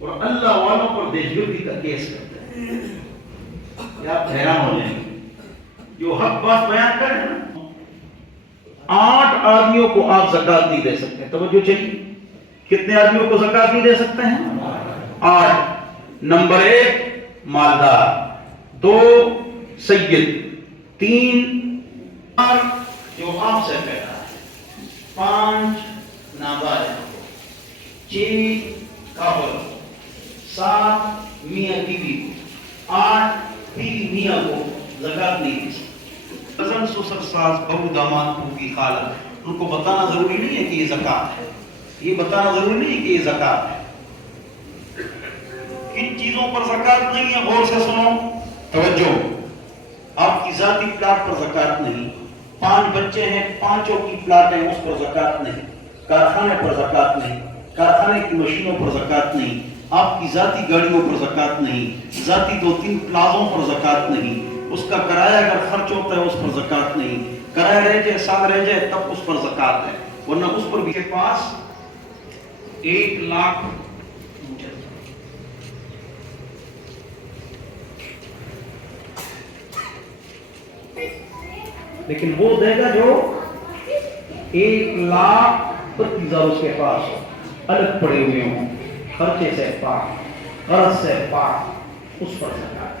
اور اللہ والوں پر دہشگردی کا کیس کرتے ہیں. یہ آپ حیران ہو جائیں گے. جو حق بات بیان کریں نا، 8 آدمیوں کو آپ زکات نہیں دے سکتے. توجہ چاہیے. کتنے آدمیوں کو زکات نہیں دے سکتے ہیں؟ 8. نمبر 1 مالدار، 2 سید، 3 جو آپ سے پیدا ہے، 5 نابالغ، 6 کافر، 7 میاں بیوی، 8 بیوی میاں کو زکات نہیں دی سکتی. کزن، سسر، ساس، بہو، داماد، پھوپھی، خالہ، ان کو بتانا ضروری نہیں ہے کہ یہ زکات ہے. یہ بتانا ضروری نہیں ہے کہ یہ زکات ہے. کن چیزوں پر زکات نہیں ہے؟ غور سے سنو، توجہ. آپ کی ذاتی پلاٹ پر زکات نہیں. 5 بچے ہیں، 5 کی پلاٹ ہیں، اس پر زکات نہیں. کارخانے پر زکات نہیں. کارخانے کی مشینوں پر زکات نہیں. آپ کی ذاتی گاڑیوں پر زکات نہیں. ذاتی 2-3 پلازوں پر زکات نہیں. اس کا کرایہ اگر خرچ ہوتا ہے اس پر زکات نہیں. کرایہ رہ جائے، سال رہ جائے، تب اس پر زکات ہے، ورنہ اس پر بھی کے پاس 1 لاکھ لیکن وہ دے گا جو 1,32,000 اس کے پاس الگ پڑے ہوئے ہوں، خرچے سے پاک، قرض سے پاک، اس پر زکات.